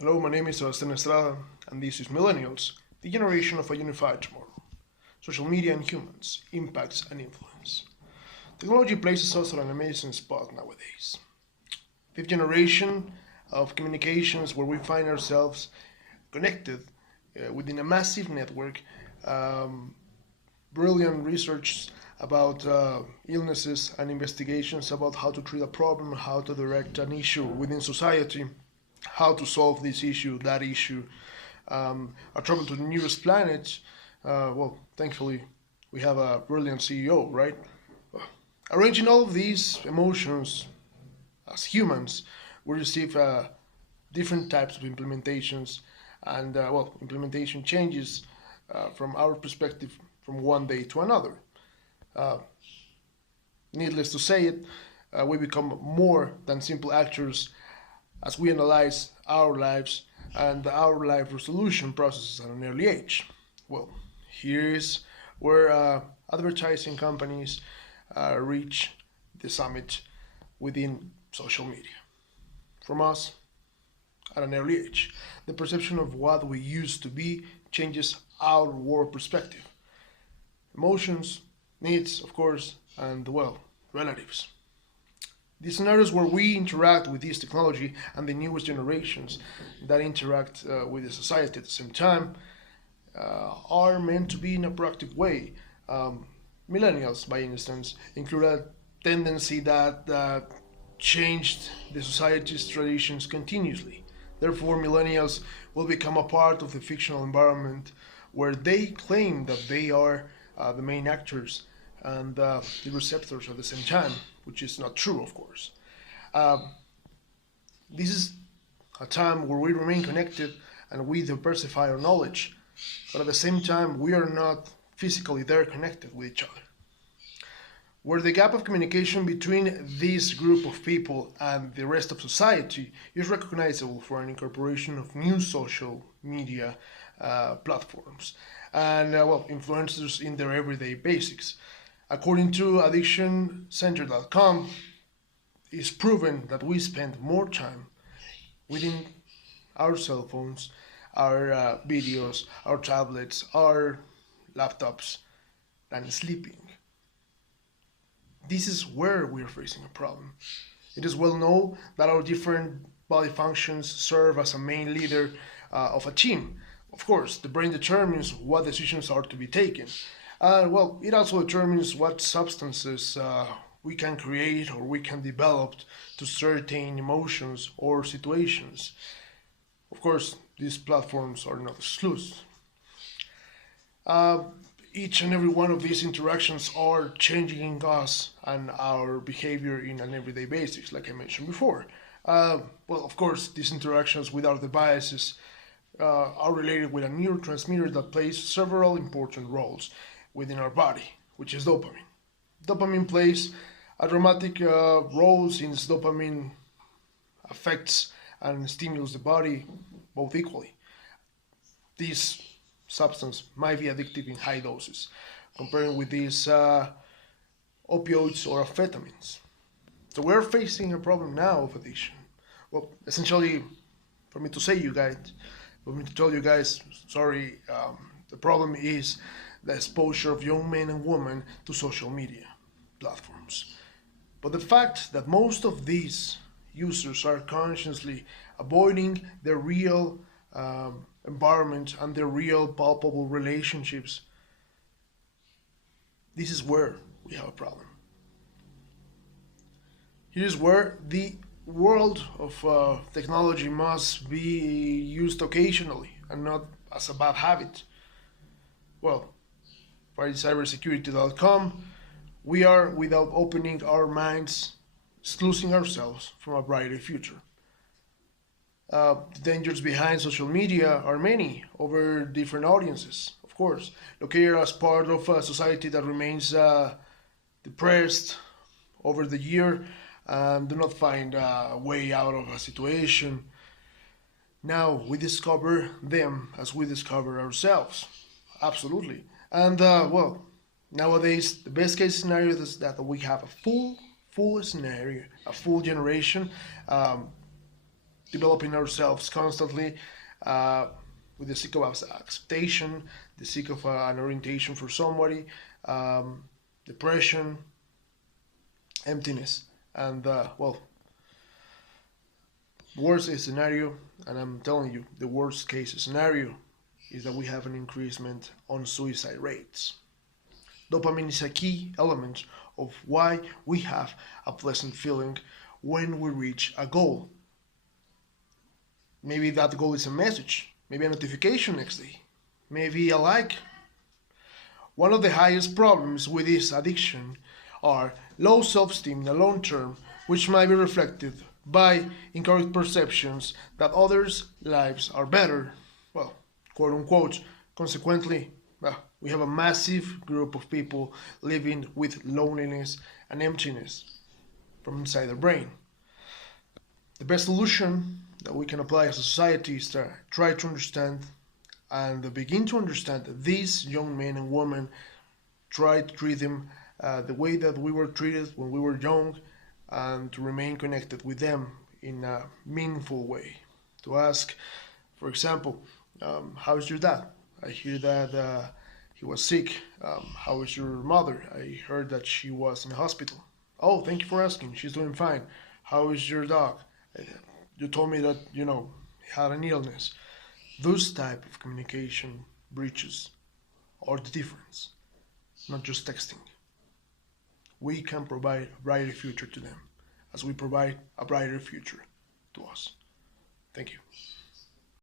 Hello, my name is speech-Estrada, and this is Millennials, the generation of a unified tomorrow. Social media and humans, impacts and influence. Technology places us on an amazing spot nowadays. Fifth generation of communications where we find ourselves connected within a massive network, brilliant research about illnesses and investigations about how to treat a problem, how to direct an issue within society, how to solve this issue, that issue. A travel to the nearest planet. Thankfully, we have a brilliant CEO, right? Arranging all of these emotions as humans, we receive different types of implementations and, implementation changes from our perspective from one day to another. Needless to say it, we become more than simple actors as we analyze our lives and our life resolution processes at an early age. Well, here is where advertising companies reach the summit within social media. From us, at an early age, the perception of what we used to be changes our world perspective. Emotions, needs, of course, and, relatives. The scenarios where we interact with this technology and the newest generations that interact with the society at the same time are meant to be in a proactive way. Millennials, by instance, include a tendency that changed the society's traditions continuously. Therefore, millennials will become a part of the fictional environment where they claim that they are the main actors and the receptors at the same time, which is not true, of course. This is a time where we remain connected and we diversify our knowledge, but at the same time, we are not physically there connected with each other. Where the gap of communication between this group of people and the rest of society is recognizable for an incorporation of new social media platforms and influencers in their everyday basics. According to addictioncenter.com, it's proven that we spend more time within our cell phones, our videos, our tablets, our laptops than sleeping. This is where we are facing a problem. It is well known that our different body functions serve as a main leader of a team. Of course, the brain determines what decisions are to be taken. It also determines what substances we can create or we can develop to certain emotions or situations. Of course, these platforms are not exclusive. Each and every one of these interactions are changing us and our behavior in an everyday basis, like I mentioned before. Of course, these interactions with our devices are related with a neurotransmitter that plays several important roles within our body, which is dopamine. Dopamine plays a dramatic role since dopamine affects and stimulates the body both equally. This substance might be addictive in high doses, comparing with these opioids or amphetamines. So we're facing a problem now of addiction. Well, essentially, for me to tell you guys, the problem is the exposure of young men and women to social media platforms. But the fact that most of these users are consciously avoiding their real environment and their real palpable relationships, this is where we have a problem. Here's where the world of technology must be used occasionally and not as a bad habit. Well, for cybersecurity.com, we are, without opening our minds, excluding ourselves from a brighter future. The dangers behind social media are many over different audiences, of course. Located as part of a society that remains depressed over the year and do not find a way out of a situation. Now we discover them as we discover ourselves. Absolutely. And nowadays the best case scenario is that we have a full scenario, a full generation developing ourselves constantly with the seek of acceptation, the seek of an orientation for somebody, depression, emptiness, and worst case scenario, and I'm telling you, the worst case scenario is that we have an increasement on suicide rates. Dopamine is a key element of why we have a pleasant feeling when we reach a goal. Maybe that goal is a message, maybe a notification next day, maybe a like. One of the highest problems with this addiction are low self-esteem in the long term, which might be reflected by incorrect perceptions that others' lives are better. Well, quote unquote. Consequently, we have a massive group of people living with loneliness and emptiness from inside their brain. The best solution that we can apply as a society is to try to understand and begin to understand that these young men and women, try to treat them the way that we were treated when we were young, and to remain connected with them in a meaningful way. To ask, for example, how is your dad? I hear that he was sick. How is your mother? I heard that she was in the hospital. Oh, thank you for asking. She's doing fine. How is your dog? You told me that, he had an illness. Those type of communication breaches are the difference, not just texting. We can provide a brighter future to them as we provide a brighter future to us. Thank you.